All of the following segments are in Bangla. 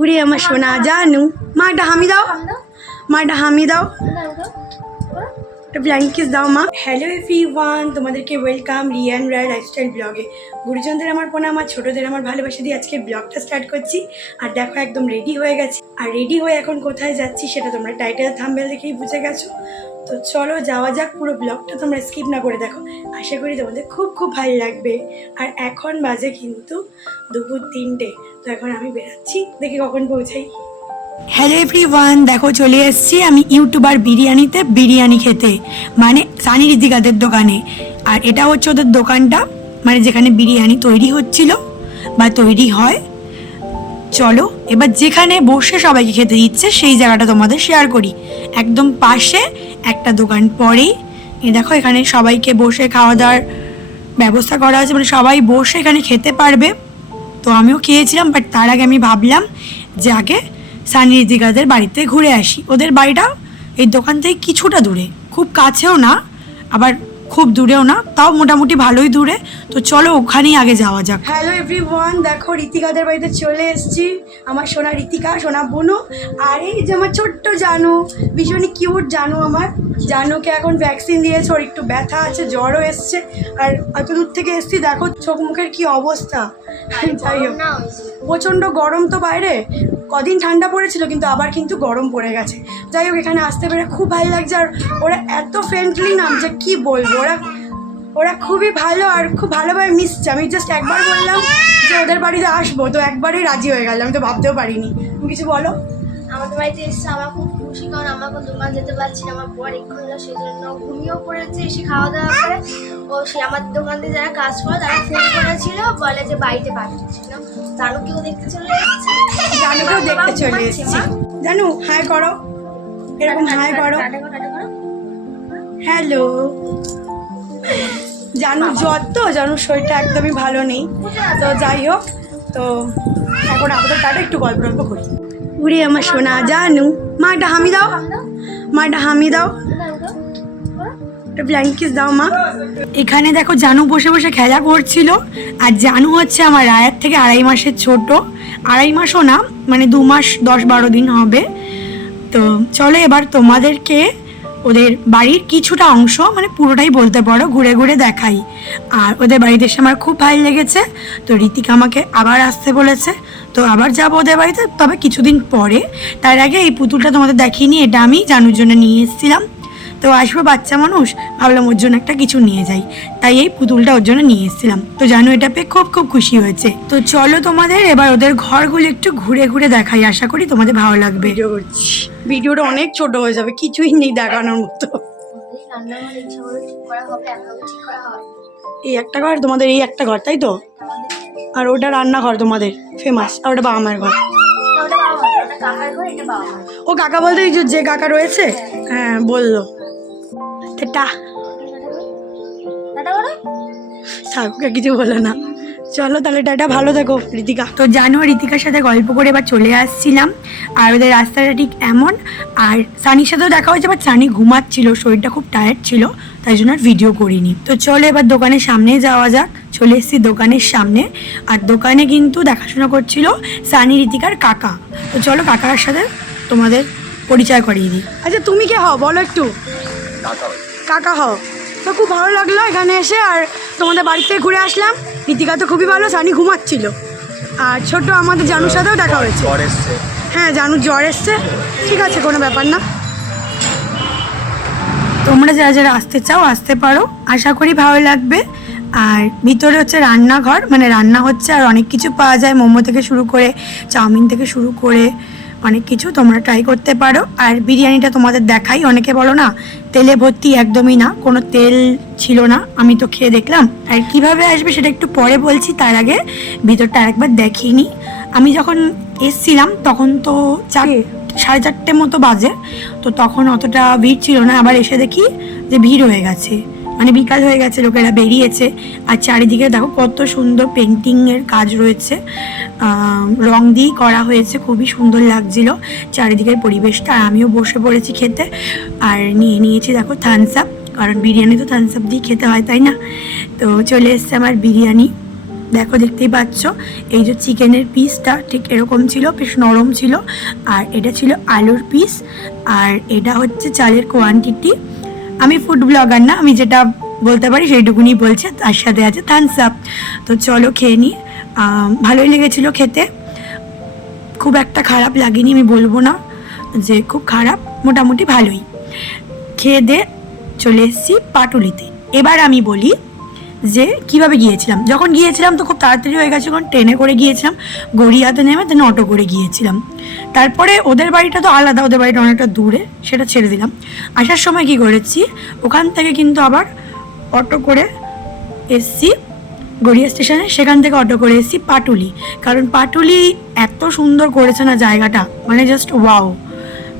উড়ে আমার সোনা জানু, মা একটা হামি দাও, মা একটা হামি দাও, একটা ব্ল্যাঙ্কিস দাও মা। হ্যালো এভরিওয়ান, তোমাদেরকে ওয়েলকাম রিয়ান রায় লাইফস্টাইল ব্লগে। গুরুজনদের আমার প্রণাম, আমার ছোটোদের আমার ভালোবাসা দিয়ে আজকে ব্লগটা স্টার্ট করছি। আর দেখো একদম রেডি হয়ে গেছি, আর রেডি হয়ে এখন কোথায় যাচ্ছি সেটা তোমরা টাইটেল থাম্বনেল দেখেই বুঝে গেছো। তো চলো যাওয়া যাক, পুরো ব্লগটা তোমরা স্কিপ না করে দেখো, আশা করি তোমাদের খুব খুব ভালো লাগবে। আর এখন বাজে কিন্তু দুপুর 3টে, তো এখন আমি বেরাচ্ছি, দেখি কখন পৌঁছাই। হ্যালো এভরিওয়ান, দেখো চলে এসেছি আমি ইউটিউবার বিরিয়ানিতে বিরিয়ানি খেতে, মানে সানি ঋতিকাদের দোকানে। আর এটা হচ্ছে ওদের দোকানটা, মানে যেখানে বিরিয়ানি তৈরি হচ্ছিল বা তৈরি হয়। চলো এবার যেখানে বসে সবাইকে খেতে দিচ্ছে সেই জায়গাটা তোমাদের শেয়ার করি। একদম পাশে একটা দোকান পরেই দেখো, এখানে সবাইকে বসে খাওয়া দাওয়ার ব্যবস্থা করা আছে, মানে সবাই বসে এখানে খেতে পারবে। তো আমিও খেয়েছিলাম, বাট তার আগে আমি ভাবলাম যে আগে সানি ঋতিকাদের বাড়িতে ঘুরে আসি। ওদের বাড়িটা এই দোকান থেকে কিছুটা দূরে, খুব কাছেও না আবার খুব দূরেও না, তাও মোটামুটি ভালোই দূরে। তো চলো ওখানেই আগে যাওয়া যাক। হ্যালো এভরিওয়ান, দেখো ঋতিকাদের বাড়িতে চলে এসেছি। আমার সোনা ঋতিকা, সোনা বুনু, আর এই যে আমার ছোট্ট জানু, ভীষণই কিউট জানু। আমার জানুকে এখন ভ্যাকসিন দিয়েছে, ওর একটু ব্যথা আছে, জ্বরও এসছে। আর এত দূর থেকে এসছি, দেখো চোখ মুখের কি অবস্থা। যাই হোক, প্রচণ্ড গরম তো বাইরে, কদিন ঠান্ডা পড়েছিল কিন্তু আবার কিন্তু গরম পড়ে গেছে। যাই হোক, এখানে আসতে পেরে খুব ভালো লাগছে। আর ওরা এত ফ্রেন্ডলি না যে কি বলবো, ওরা খুবই ভালো আর খুব ভালোভাবে মিশছে। আমি জাস্ট একবার বললাম যে ওদের বাড়িতে আসবো, তো একবারেই রাজি হয়ে গেল, আমি তো ভাবতেও পারিনি। তুমি কিছু বলো। আমাদের বাড়িতে এসছে, আমার খুব খুশি, কারণ আমার কোনো দোকান যেতে পারছি না, আমার বর এক্ষুনি সেই জন্য ঘুমিয়েও পড়েছে। এসে খাওয়া দাওয়া করে ও সে আমার দোকান দিয়ে যারা কাজ করে তারা ফোন করেছিল, বলে যে বাড়িতে পাঠিয়েছিল। জানুকেও দেখতে চলে এসেছে, জানুকেও দেখতে চলে এসেছি। জানু হাই করো, এরকম হাই করো, হ্যালো। জানু জ্বর, তো জানুর শরীরটা একদমই ভালো নেই। তো যাই হোক, তো এখন আমাদের তাটা একটু গল্প করি। উড়ে আমার সোনা জানু, মা একটা হামি দাও, মা একটা হামি দাও, একটা ব্ল্যাঙ্কিস দাও মা। এখানে দেখো জানু বসে বসে খেলা করছিল। আর জানু হচ্ছে আমার রায়ের থেকে 2.5 মাসের ছোট। 2.5 মাসও না, মানে 2 মাস 10-12 দিন হবে। তো চলো এবার তোমাদেরকে ওদের বাড়ির কিছুটা অংশ, মানে পুরোটাই বলতে পারো, ঘুরে ঘুরে দেখাই। আর ওদের বাড়িতে এসে আমার খুব ভালো লেগেছে। তো ঋতিকা আমাকে আবার আসতে বলেছে, তো আবার যাবো ওদের বাড়িতে, তবে কিছুদিন পরে। তার আগে এই পুতুলটা তোমাদের দেখিনি, এটা আমি জানুর জন্য নিয়ে এসেছিলাম। তো আসবো বাচ্চা মানুষ, ভাবলাম ওর জন্য একটা কিছু নিয়ে যাই, তাই এই পুতুলটা ওর জন্য নিয়ে এসেছিলাম। তো জানু এটা পেয়ে খুব খুব খুশি হয়েছে। তো চলো তোমাদের এবার ওদের ঘরগুলো একটু ঘুরে ঘুরে দেখাই, আশা করি তোমাদের ভালো লাগবে। ভিডিওটা অনেক ছোট হয়ে যাবে, কিছুই নেই দেখানোর মতো। এই একটা ঘর তোমাদের, এই একটা ঘর, তাই তো? আর ওটা রান্নাঘর তোমাদের ফেমাস, আর ওটা বাবা মায়ের ঘর। ও কাকা বলতে যে কাকা রয়েছে, হ্যাঁ বললো। ঠাকুরকে কিছু বলে না। চলো তাহলে টাটা, ভালো থেকো ঋতিকা। তো জানো ঋতিকার সাথে গল্প করে এবার চলে আসছিলাম। আর ওদের রাস্তাটা ঠিক এমন। আর সানির সাথেও দেখা হয়েছে, বাট সানি ঘুমাচ্ছিল, শরীরটা খুব টায়ার্ড ছিল, তাই জন্য আর ভিডিও করিনি। তো চলো এবার দোকানের সামনে যাওয়া যাক। চলে এসেছি দোকানের সামনে, আর দোকানে কিন্তু দেখাশোনা করছিল সানি ঋতিকার কাকা। তো চলো কাকার সাথে তোমাদের পরিচয় করিয়ে দিই। আচ্ছা তুমি কে হও বলো একটু। কাকা হও। তো খুব ভালো লাগলো এখানে এসে, আর তোমাদের বাড়ি থেকে ঘুরে আসলাম। ঋতিকা তো খুবই ভালো, সানি ঘুমাচ্ছিল। আর ছোট আমাদের জানুর সাথেও দেখা হয়েছে। হ্যাঁ জানুর জ্বর এসছে, ঠিক আছে কোনো ব্যাপার না। তোমরা যারা যারা আসতে চাও আসতে পারো, আশা করি ভালো লাগবে। আর ভিতরে হচ্ছে রান্নাঘর, মানে রান্না হচ্ছে, আর অনেক কিছু পাওয়া যায়, মোমো থেকে শুরু করে চাউমিন থেকে শুরু করে অনেক কিছু তোমরা ট্রাই করতে পারো। আর বিরিয়ানিটা তোমাদের দেখাই, অনেকে বলো না তেলে ভর্তি, একদমই না, কোনো তেল ছিল না, আমি তো খেয়ে দেখলাম। আর কিভাবে আসবে সেটা একটু পরে বলছি, তার আগে ভিতরটা আরেকবার দেখিয়ে নিই। আমি যখন এসছিলাম তখন তো 4:30 মতো বাজে, তো তখন অতটা ভিড় ছিল না। আবার এসে দেখি যে ভিড় হয়ে গেছে, মানে বিকাল হয়ে গেছে, লোকেরা বেরিয়েছে। আর চারিদিকে দেখো কত সুন্দর পেন্টিংয়ের কাজ রয়েছে, রং দিয়েই করা হয়েছে, খুবই সুন্দর লাগছিল চারিদিকের পরিবেশটা। আর আমিও বসে পড়েছি খেতে, আর নিয়েছি দেখো থামস আপ, কারণ বিরিয়ানি তো থামস আপ দিয়ে খেতে হয়, তাই না? তো চলে এসছে আমার বিরিয়ানি। দেখো দেখতেই পাচ্ছ, এই যে চিকেনের পিসটা ঠিক এরকম ছিল, বেশ নরম ছিল। আর এটা ছিল আলুর পিস, আর এটা হচ্ছে চালের কোয়ান্টিটি। আমি ফুড ব্লগার না, আমি যেটা বলতে পারি সেইটুকুনি বলছে, তার সাথে আছে থামস আপ। তো চলো খেয়ে নিই। ভালোই লেগেছিলো খেতে, খুব একটা খারাপ লাগেনি, আমি বলবো না যে খুব খারাপ, মোটামুটি ভালোই। খেয়ে দিয়ে চলে এসেছি পাটুলিতে। এবার আমি বলি যে কিভাবে গিয়েছিলাম। যখন গিয়েছিলাম তো খুব তাড়াতাড়ি হয়ে গেছে, কারণ ট্রেনে করে গিয়েছিলাম, গড়িয়াতে নেমে দেন অটো করে গিয়েছিলাম। তারপরে ওদের বাড়িটা তো আলাদা, ওদের বাড়িটা অনেকটা দূরে, সেটা ছেড়ে দিলাম। আসার সময় কি করেছি, ওখান থেকে কিন্তু আবার অটো করে এসছি গড়িয়া স্টেশনে, সেখান থেকে অটো করে এসেছি পাটুলি। কারণ পাটুলি এত সুন্দর করেছে না জায়গাটা, মানে জাস্ট ওয়াও।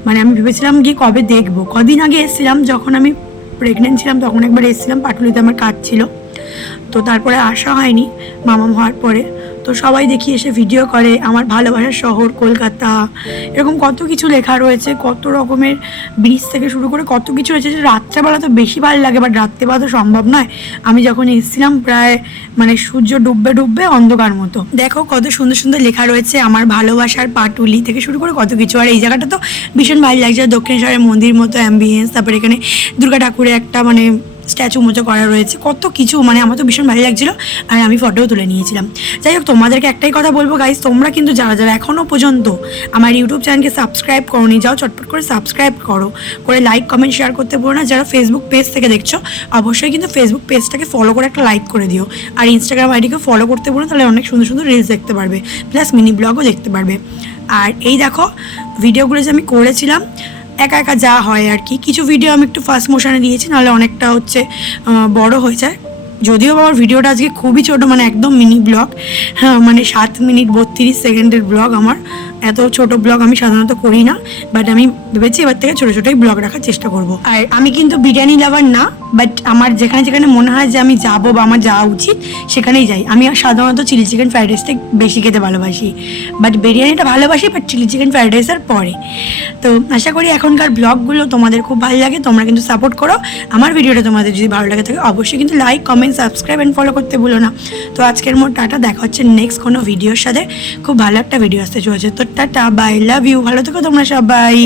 মানে আমি ভেবেছিলাম গিয়ে কবে দেখবো। কদিন আগে এসেছিলাম, যখন আমি প্রেগনেন্ট ছিলাম তখন একবার এসেছিলাম, পাটুলিতে আমার কাজ ছিল। তো তারপরে আসা হয়নি মামাম হওয়ার পরে। তো সবাই দেখি এসে ভিডিও করে আমার ভালোবাসার শহর কলকাতা, এরকম কত কিছু লেখা রয়েছে, কত রকমের ব্রিজ থেকে শুরু করে কত কিছু রয়েছে। যে রাত্রেবেলা তো বেশি ভালো লাগে, বাট রাত্রেবেলা তো সম্ভব নয়। আমি যখন এসেছিলাম প্রায় মানে সূর্য ডুববে ডুববে অন্ধকার মতো। দেখো কত সুন্দর সুন্দর লেখা রয়েছে আমার ভালোবাসার পাটুলি থেকে শুরু করে কত কিছু। আর এই জায়গাটা তো ভীষণ ভালো লাগছে, দক্ষিণেশ্বরের মন্দির মতো অ্যাম্বিয়েন্স, তারপরে এখানে দুর্গা ঠাকুরের একটা মানে স্ট্যাচু মতো করা রয়েছে, কত কিছু, মানে আমার তো ভীষণ ভালো লাগছিলো। আর আমি ফটোও তুলে নিয়েছিলাম। যাই হোক, তোমাদেরকে একটাই কথা বলবো গাইস, তোমরা কিন্তু যারা যারা এখনও পর্যন্ত আমার ইউটিউব চ্যানেলকে সাবস্ক্রাইব করোনি, যাও চটপট করে সাবস্ক্রাইব করো, করে লাইক কমেন্ট শেয়ার করতে পারো না। যারা ফেসবুক পেজ থেকে দেখছো অবশ্যই কিন্তু ফেসবুক পেজটাকে ফলো করে একটা লাইক করে দিও। আর ইনস্টাগ্রাম আইডিকে ফলো করতে পারো, তাহলে অনেক সুন্দর সুন্দর রিলস দেখতে পারবে, প্লাস মিনি ব্লগও দেখতে পারবে। আর এই দেখো ভিডিওগুলো যে আমি করেছিলাম একা একা যা হয় আর কি, কিছু ভিডিও আমি একটু ফাস্ট মোশনে দিয়েছি, নাহলে অনেকটা হচ্ছে বড় হয়ে যায়। যদিও আমার ভিডিওটা আজকে খুবই ছোট, মানে একদম মিনি ব্লগ, হ্যাঁ মানে 7 মিনিট 32 সেকেন্ডের ব্লগ আমার। এত ছোট ব্লগ আমি সাধারণত করি না, বাট আমি ভেবেছি এবার থেকে ছোটো ছোটোই ব্লগ রাখার চেষ্টা করব। আর আমি কিন্তু বিরিয়ানি লাভার না, বাট আমার যেখানে যেখানে মনে হয় যে আমি যাবো বা আমার যাওয়া উচিত সেখানেই যাই। আমি সাধারণত চিলি চিকেন ফ্রাইড রাইসটা বেশি খেতে ভালোবাসি, বাট বিরিয়ানিটা ভালোবাসি, বাট চিলি চিকেন ফ্রাইড রাইসের পরে। তো আশা করি এখনকার ব্লগগুলো তোমাদের খুব ভালো লাগে, তোমরা কিন্তু সাপোর্ট করো। আমার ভিডিওটা তোমাদের যদি ভালো লাগে থাকে অবশ্যই কিন্তু like comment subscribe and follow করতে ভুলো না। তো আজকের মোট টাটা, দেখা হচ্ছে নেক্সট কোনো ভিডিওর সাথে। খুব ভালো একটা ভিডিও আসতে চলেছে। তো টাটা, বাই, লাভ ইউ, ভালো থেকো তোমরা সবাই।